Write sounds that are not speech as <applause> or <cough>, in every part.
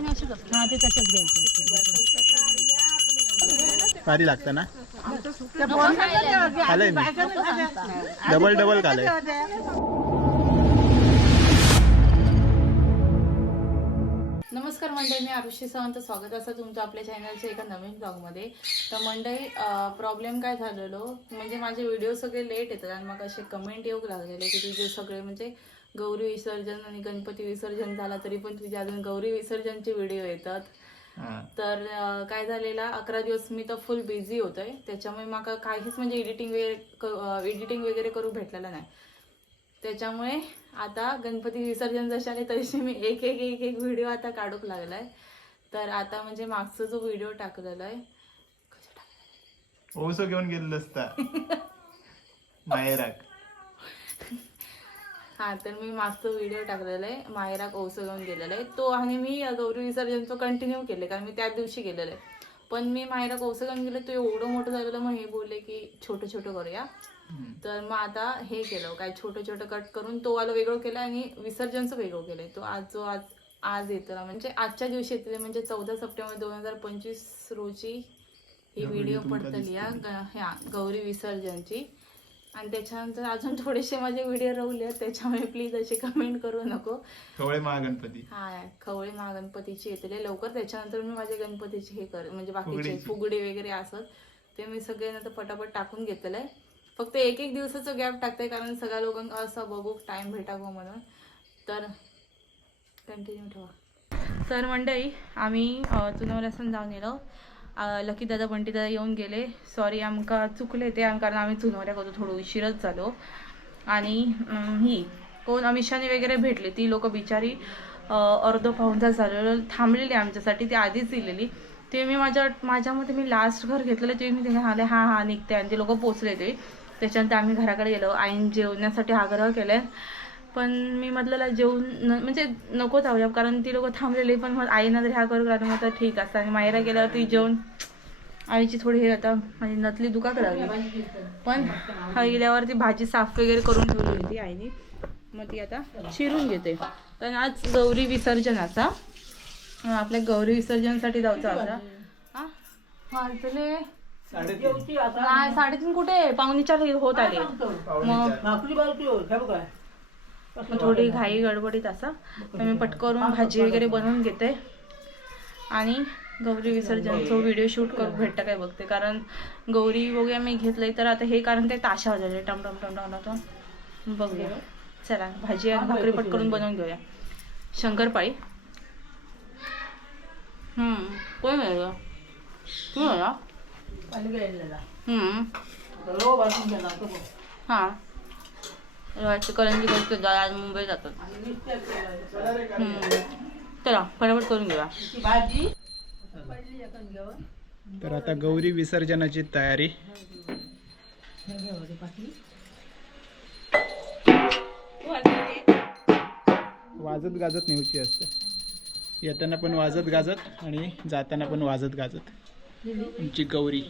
हा ते तसेच घ्यायचे. भारी लागतं ना? खालंय मी. डबल डबल खालंय नमस्कार मंडळी मी आरुषी सावंत. स्वागत असं तुमचं आपल्या चॅनलच्या एका नवीन ब्लॉगमध्ये तर मंडळी प्रॉब्लेम काय झालेलो? म्हणजे माझे व्हिडिओ सगळे लेट येतात आणि मग असे कमेंट येऊ लागलेले की तुझे सगळे म्हणजे गौरी विसर्जन आणि गणपती विसर्जन झाला तरी पण तुझे अजून गौरी विसर्जनचे व्हिडिओ येतात. तर काय झालेला अकरा दिवस मी तर फुल बिझी होतोय. त्याच्यामुळे मला काहीच म्हणजे एडिटिंग वगैरे एडिटिंग वगैरे करू भेटलेलं नाही. त्याच्यामुळे आता गणपती विसर्जन जसे आले तसे मी एक एक एक एक व्हिडिओ आता काढूक लागलाय. तर आता म्हणजे मागचा जो व्हिडिओ टाकलेला आहे ओसो घेऊन गेलेलं असता <laughs> मायराक <laughs> हा तर मी मागचा व्हिडिओ टाकलेला आहे. मायराक ओसो घेऊन गेलेला आहे. तो आणि मी गौरी विसर्जनचं कंटिन्यू केले कारण मी त्याच दिवशी गेलेलं आहे. पण मी मायराक ओसो घेऊन गेले तो एवढं मोठं झालेलं मग हे बोलले की छोटं छोटं करूया. तर मग आता हे केलं काय छोटं छोटं कट करून तो वाला वेगळं केलं आणि विसर्जनचं वेगळं केलंय. तो आज जो आज आज येतो म्हणजे आजच्या दिवशी येते म्हणजे चौदा सप्टेंबर दोन हजार पंचवीस रोजी ही व्हिडिओ पडतली या गौरी विसर्जनची. आणि त्याच्यानंतर अजून थोडेसे माझे व्हिडिओ राहिले आहेत त्याच्यामुळे प्लीज असे कमेंट करू नको. कवळे महागणपती. हा खवळे महागणपतीची येतले लवकर त्याच्यानंतर मी माझे गणपतीचे हे कर म्हणजे बाकीचे. फुगडी वगैरे असत ते मी सगळे नंतर पटापट टाकून घेतलेलं आहे फक्त एक एक दिवसाचं गॅप टाकते कारण सगळ्या लोकांना असं बघू टाइम भेटावं म्हणून. तर कंटिन्यू ठेवा. तर मंडळी आम्ही चुनवल्यासन जाऊन गेलो लकी दादा बंटी दादा येऊन गेले. सॉरी आमका चुकले ते कारण आम्ही चुनवल्या करतो थोडं उशीरच झालो. आणि ही कोण अमिषाने वगैरे भेटली ती लोक बिचारी अं, अर्ध तास झालेलं थांबलेली आमच्यासाठी ती आधीच दिलेली. ते मी माझ्या माझ्यामध्ये मी लास्ट घर घेतलेलं ते मी त्यांना आले हां हां निघते. आणि ते लोक पोचले ते. त्याच्यानंतर आम्ही घराकडे गेलो. आईन जेवण्यासाठी आग्रह केला. पण मी म्हटलेला जेवून न म्हणजे नको जाऊया कारण ती लोक थांबलेली पण मग आईनं जर ह्या करू कारण मग तर ठीक असतं. आणि मायरा गेल्यावर ती जेवण आईची थोडी हे आता माझी नतली दुखाक लागली. पण हा गेल्यावर ती भाजी साफ वगैरे करून ठेवली होती आईने. मग ती आता चिरून घेते. तर आज गौरी विसर्जनाचा. अं, आपल्या गौरी विसर्जनासाठी जायचं आता. हा? वाजले नाही साडेतीन कुठे? पावणे चार होत आले. मग मग थोडी घाई गडबडीत असा. तर मी पटकरून भाजी वगैरे बनवून घेते. आणि गौरी विसर्जनचं व्हिडिओ शूट करून भेटतं काय बघते. कारण गौरी बघूया मी घेतलंय तर आता हे कारण ते ताशा वाजवले. टम टम टम बघूया. चला भाजी आणि भाकरी पटकरून बनवून घेऊया. शंकरपाळी. हम्म कोण मिळालं तू हम्म. हां. रव्याची करंजी करतो आज मुंबई जातात. हम्म. चला फटाफट करून घेऊया. तर आता गौरी विसर्जनाची तयारी. वाजत गाजत नेऊची असते. येताना पण वाजत गाजत आणि जाताना पण वाजत गाजत. आमची गौरी.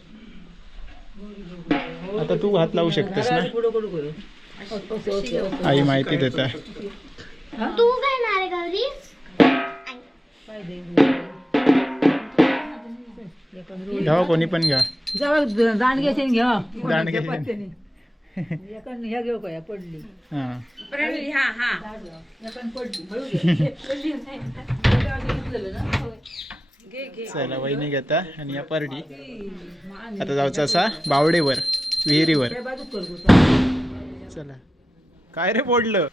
आता तू हात लावू शकतेस ना? आई माहिती देता. तू काय नारे गौरी घ्यावा कोणी पण घ्या. जेव्हा दांड घ्यायचे घ्या. दांड घ्यायचे. ह्या घेऊ का पडली. हा. <laughs> चला वहिनी घेता आणि या परडी. आता जाऊचा असा बावडेवर विहिरीवर. चला. काय रे फोडलं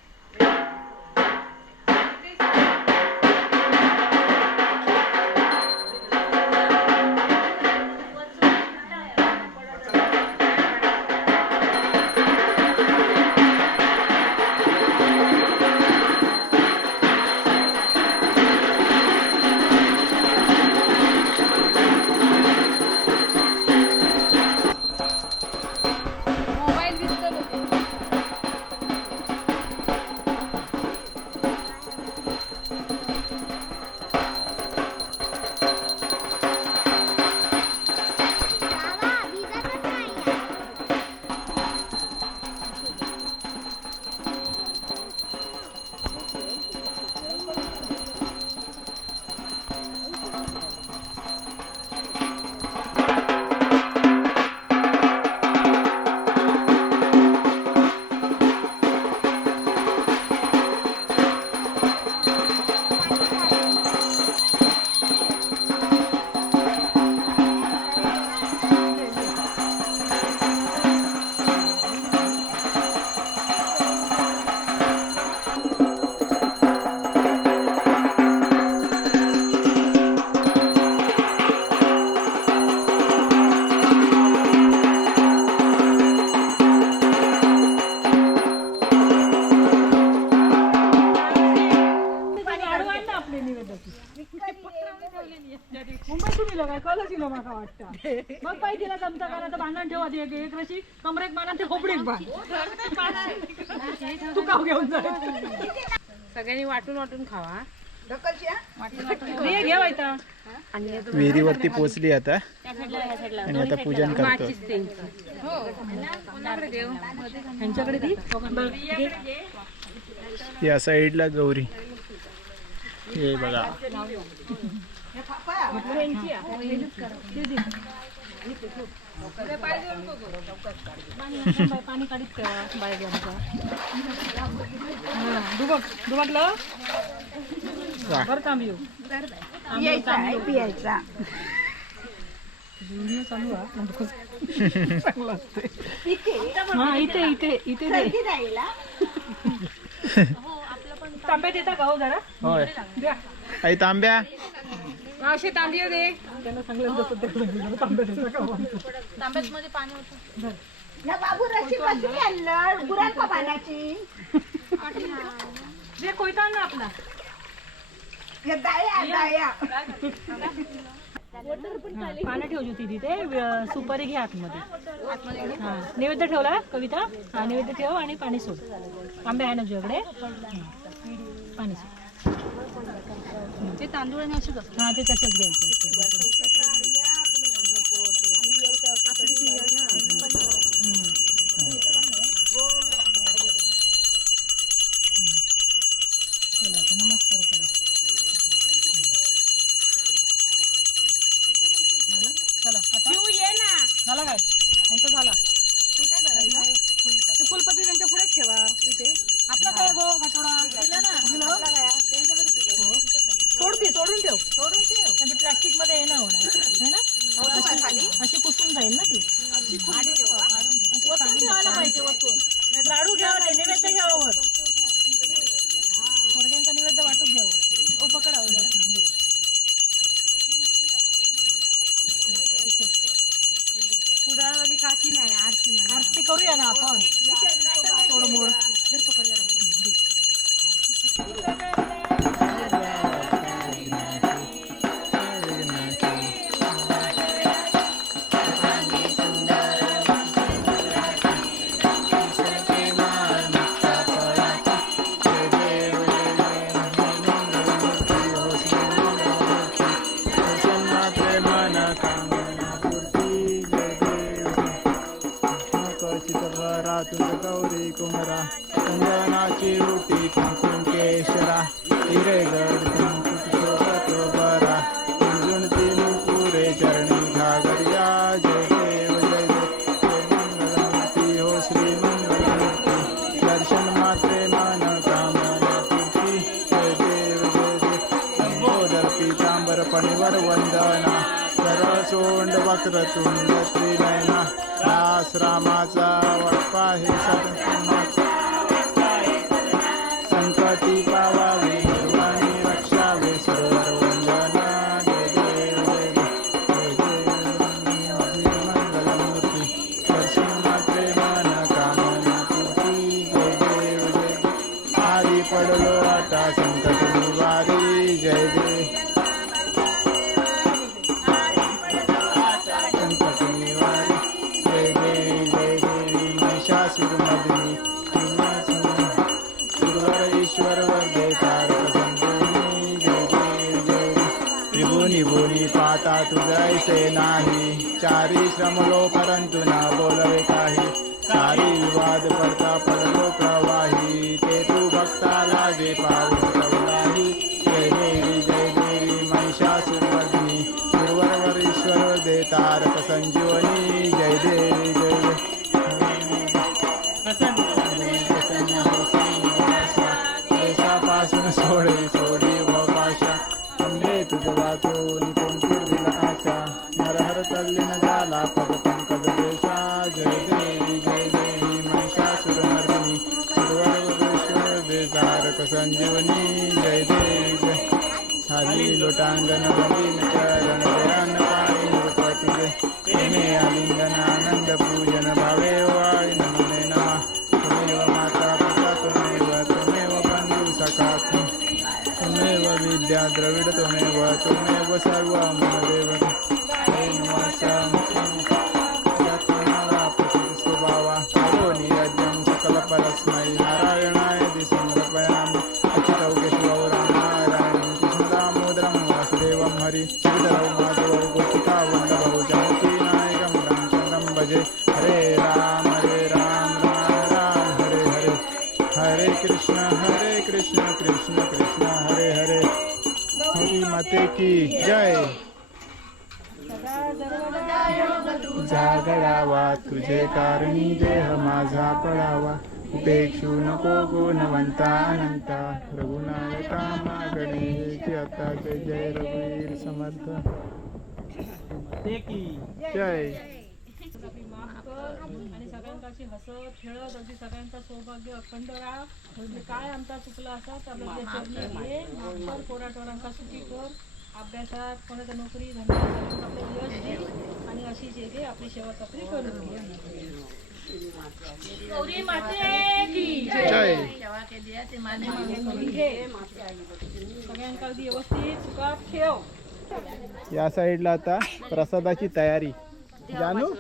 माका वाटतं. मग पाहिजे तिला जमता कारण तर बांधण ठेवा ते एक एक रशी कमरेक बांधा ते खोपडीक बांध तू काव घेऊन जा. सगळ्यांनी वाटून वाटून खावा. हे? विहिरीवरती पोचली आता. आणि आता पूजन करतो. ती? या साईडला गौरी. हे बघा. पाणी काढीत ठेवा. बाहेर दुबक दुबकलं? वा. बरं काम येऊ. पियायचा व्हिडिओ चालू आहे चांगलं असते हा इथे इथे इथे दे. जायला <laughs> तांबे देता का हो जरा? होय. द्या. आई तांब्या. मावशी तांबी दे. त्यांना हो? तांब्यात मध्ये पाणी होतं. बाबू रशी आणलं पाण्याची. जे कोयता ना आपला. हे दाया दाया. पानं ठेवली होती तिथे. सुपारी घ्या आतमध्ये. हा. नैवेद्य ठेवला कविता? हा नैवेद्य ठेव आणि पाणी सोड. आंबे आहे ना तुझ्याकडे. पाणी सोड. ते तांदूळ आणि असेच असतात. हा ते तसंच घ्यायचं चला आता नमस्कार करा झालं? चला आता ये ना झाला काय त्यांचा झाला ते फुलपत्री त्यांच्या पुढेच ठेवा इथे आपला काय गो हातोडा दिला ना हो. सोड ती सोडून ठेव सोडून ठेव म्हणजे प्लास्टिकमध्ये हे नाही होणार है ना अशी- अशी पुसून जाईल ना ती ठेवायला पाहिजे लाडू घ्यावं ते नैवेद्य घ्यावं. वर पोरग्यांचा नैवेद्य वाटून घ्यावं. ओ दर्पणीवर वंदना सरसोंड वक्रतुंड त्रिनयना रास रामाचा वटपा हे सदमाचा असे नाही. चारी श्रमलो परंतु ना बोलवे काही. सारी विवाद पडता पडलो प्रवाही ते तू भक्ताला जे पाऊस विद्या द्रविड त्वमेव त्वमेव सर्वं मम देव हरी माते की जय। जागरावा तुझे कारणी देह माझा पडावा उपेक्षू नको गुणवंता अनंता। रघुनायका मागणे आता जय जय रघुवीर समर्थ। जय। सगळ्यांकाशी हसत खेळत अगदी सगळ्यांचं सौभाग्य अखंड राहा. म्हणजे काय आमचा चुकला असा तर घे पोराटोरांका सुखी कर. अभ्यासात कोणाच्या नोकरी धंद्यात आपलं यश दे आणि अशीच येते आपली सेवा चाकरी करून घे. गौरी माते की जय. घे. सगळ्यांका अगदी व्यवस्थित सुखात ठेव. या साईडला आता प्रसादाची तयारी. जानू?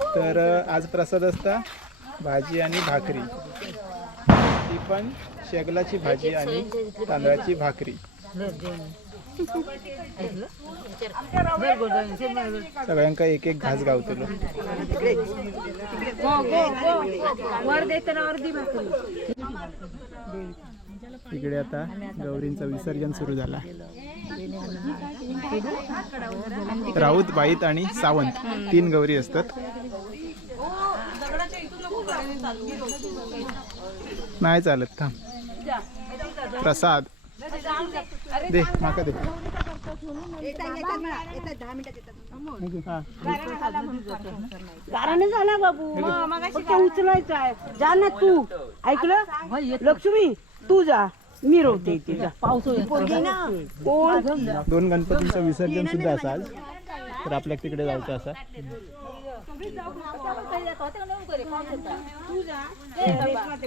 तर आज प्रसाद असता भाजी आणि भाकरी. ती पण शेगलाची भाजी आणि तांदळाची भाकरी. सगळ्यांका एक एक घास गावतलो. तिकडे इकडे आता गौरींचं विसर्जन सुरू झाला. राऊत बाईत आणि सावंत तीन गौरी असतात. नाही चालत थांब. प्रसाद. दे माका दे. हा. कारण झाला बाबू. फक्त उचलायचं आहे जा ना तू. ऐकलं? लक्ष्मी तू जा. मी रोवते पाऊस कोण? दोन गणपतींचं विसर्जन सुद्धा असा आज तर आपल्या तिकडे जायचं असा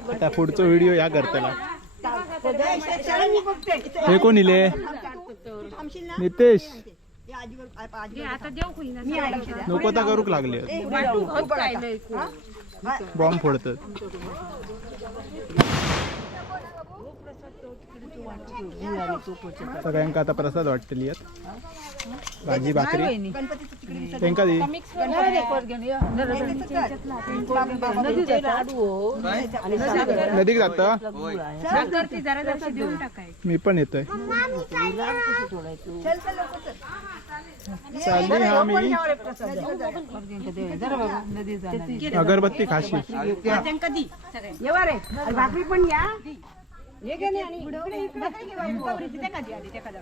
आता पुढचा व्हिडिओ या करताना. हे कोण इले? नितेश. नको तर करूक लागले. बॉम्ब फोडतात. सगळ्यांका आता प्रसाद वाटतली भाजी भाकरी. त्यांका दी. नदीक जात? मी पण येतोय. चालली हा मी. अगरबत्ती खाशी येवा रे भाकरी पण या. आणि इकडे-.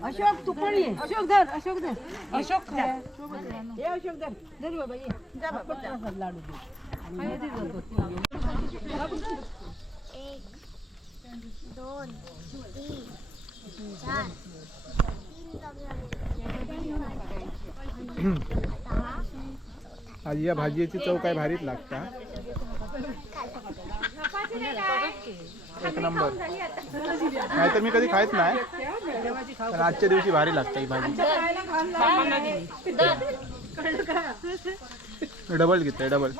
अशोक तू पण ये. अशोक धर अशोक धर. अशोक ये अशोक धर. धर बाबा ये. जा बाबा. लाडू दे. एक दोन तीन चार आज या भाजीची चव काय भारीच लागता? एक नंबर. नाहीतर मी कधी खायच नाही. पण आजच्या दिवशी भारी लागते ही भाजी. डबल घेतोय डबल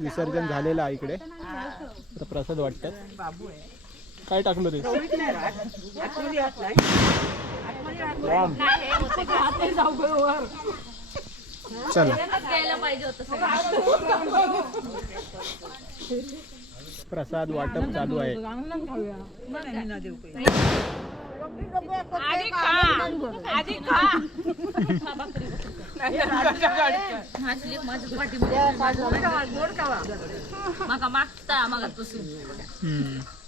विसर्जन झालेलं आहे इकडे. प्रसाद वाटतात. काय टाकलं ते? बॉम्ब. चला. प्रसाद वाटप चालू आहे.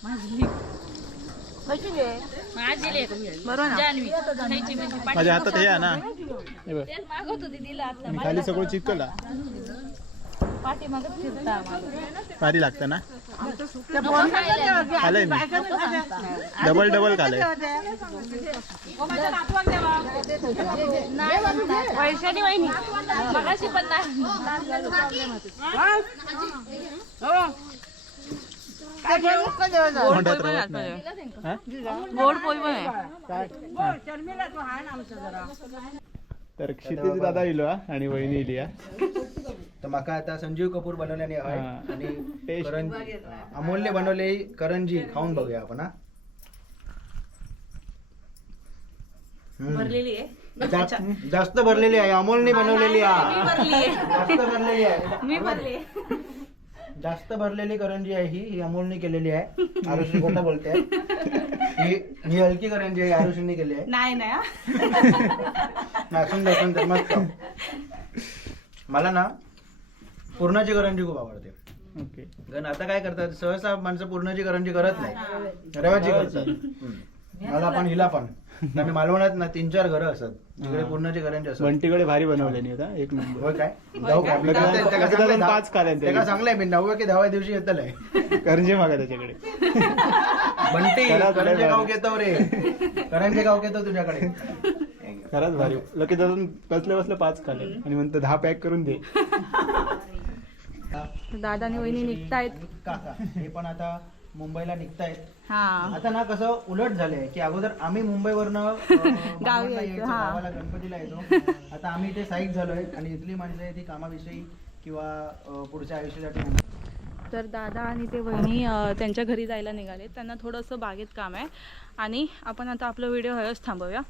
मागता. माझी खायची म्हणजे माझ्या हातात हे आहे ना हे बघ. तेच मागत होती तिला आता आणि खाली सगळं चिकला पाठी मागत फिरता भारी लागतं ना? खालय मी. डबल डबल खालय. वैशाली वहिनी. मगाशी पण नाही. गोड पोळी पण आहे. आतमध्ये. गोड पोळी पण आहे. काय शर्मिला तू हाण आमचं जरा. तर क्षितिज दादा इलो हा आणि वहिनी इली हा. तर माका आता संजीव कपूर बनवल्याने आहे हा. आणि अमोलने बनवलेली करंजी खाऊन बघूया आपण हा. हम्म. भरलेली आहे. जास्त जास्त भरलेली आहे. अमोलने बनवलेली आहे. भरली आहे. जास्त भरलेली आहे. मी भरली आहे. जास्त भरलेली करंजी आहे ही ही अमोलने केलेली आहे. <laughs> आरुषी खोटं बोलते. ही ही हलकी करंजी आहे आरुषीने केली आहे. नाही नाही हा. <laughs> नासून दासून तर मस्त. मला ना पूर्णाची करंजी खूप आवडते. ओके. कारण आता काय करतात सहसा माणसं पूर्णाची करंजी करत नाही. रव्याची करतात. हम्म. मला पण हिला पण. आम्ही मालवणात ना तीन चार घरं असतात. तिकडे पूर्णाची करंजी असतात. बंटीकडे भारी बनवल्यानी होता एक नंबर. होय काय? काय? दहा- पाच मी नवव्या की दहाव्या दिवशी येतलंय करंजी मागा त्याच्याकडे. बंटी त्याला तुला करंजे भारी. गाव घेतो रे. करंजे गाव घेतो तुझ्याकडे. खरंच भारी. लकी दादा बसल्या बसल्या पाच खाल्ले आणि म्हणतो दहा पॅक करून दे. दादा आणि वहिनी निघतायत. काका हे पण आता मुंबईला निघतायत. हा. आता ना कसं उलट झालंय की अगोदर आम्ही मुंबईवरनं अं, <laughs> मालवणला यायचो, यायचो, हा. गावाला गणपतीला यायचो. आता आम्ही इथे स्थायिक झालोय आणि इथली माणसं आहे ती कामाविषयी किंवा अं, पुढच्या आयुष्यासाठी तर दादा आणि ते वहिनी अ, त्यांच्या घरी जायला निघाले त्यांना थोडंसं बागेत काम आहे. आणि आपण आता आपलं व्हिडिओ हळूच थांबवूया.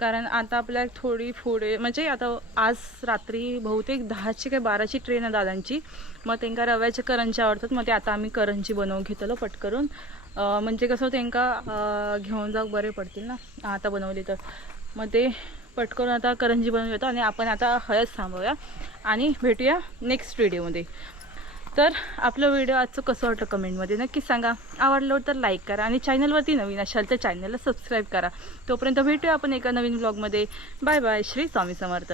कारण आता आपल्या थोडी पुढे म्हणजे आता आज रात्री बहुतेक दहाची काय बाराची ट्रेन आहे दादांची. मग त्यांना रव्याचे करंजी आवडतात. मग ते आता आम्ही करंजी बनवून घेतलो पटकरून. म्हणजे कसं त्यांका घेऊन जाऊ बरे पडतील ना? आता बनवली तर. मग ते पटकरून आता करंजी बनवून घेतो आणि आपण आता हळद थांबवूया आणि भेटूया नेक्स्ट व्हिडिओमध्ये तर आपलं व्हिडिओ आजचं कसं वाटलं कमेंटमध्ये नक्की सांगा. आवडलं तर लाईक करा आणि चॅनलवरती नवीन असाल तर चॅनलला सबस्क्राईब करा. तोपर्यंत भेटूया आपण एका नवीन ब्लॉगमध्ये बाय बाय श्री स्वामी समर्थ.